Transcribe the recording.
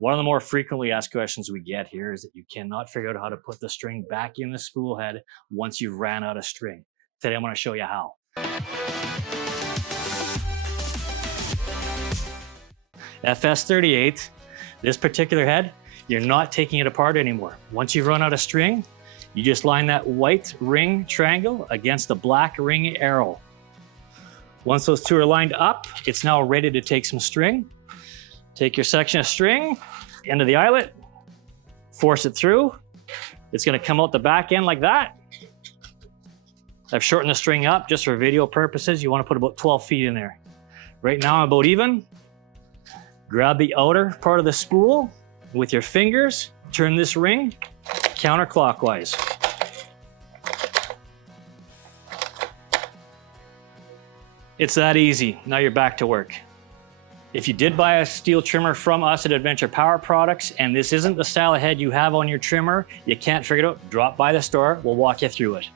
One of the more frequently asked questions we get here is that you cannot figure out how to put the string back in the spool head once you've ran out of string. Today I'm going to show you how. FS38, this particular head, you're not taking it apart anymore. Once you've run out of string, you just line that white ring triangle against the black ring arrow. Once those two are lined up, it's now ready to take some string. Take your section of string, end of the eyelet, force it through. It's going to come out the back end like that. I've shortened the string up just for video purposes. You want to put about 12 feet in there. Right now I'm about even. Grab the outer part of the spool with your fingers, turn this ring counterclockwise. It's that easy. Now you're back to work. If you did buy a Stihl trimmer from us at Adventure Power Products and this isn't the style of head you have on your trimmer, you can't figure it out, drop by the store, we'll walk you through it.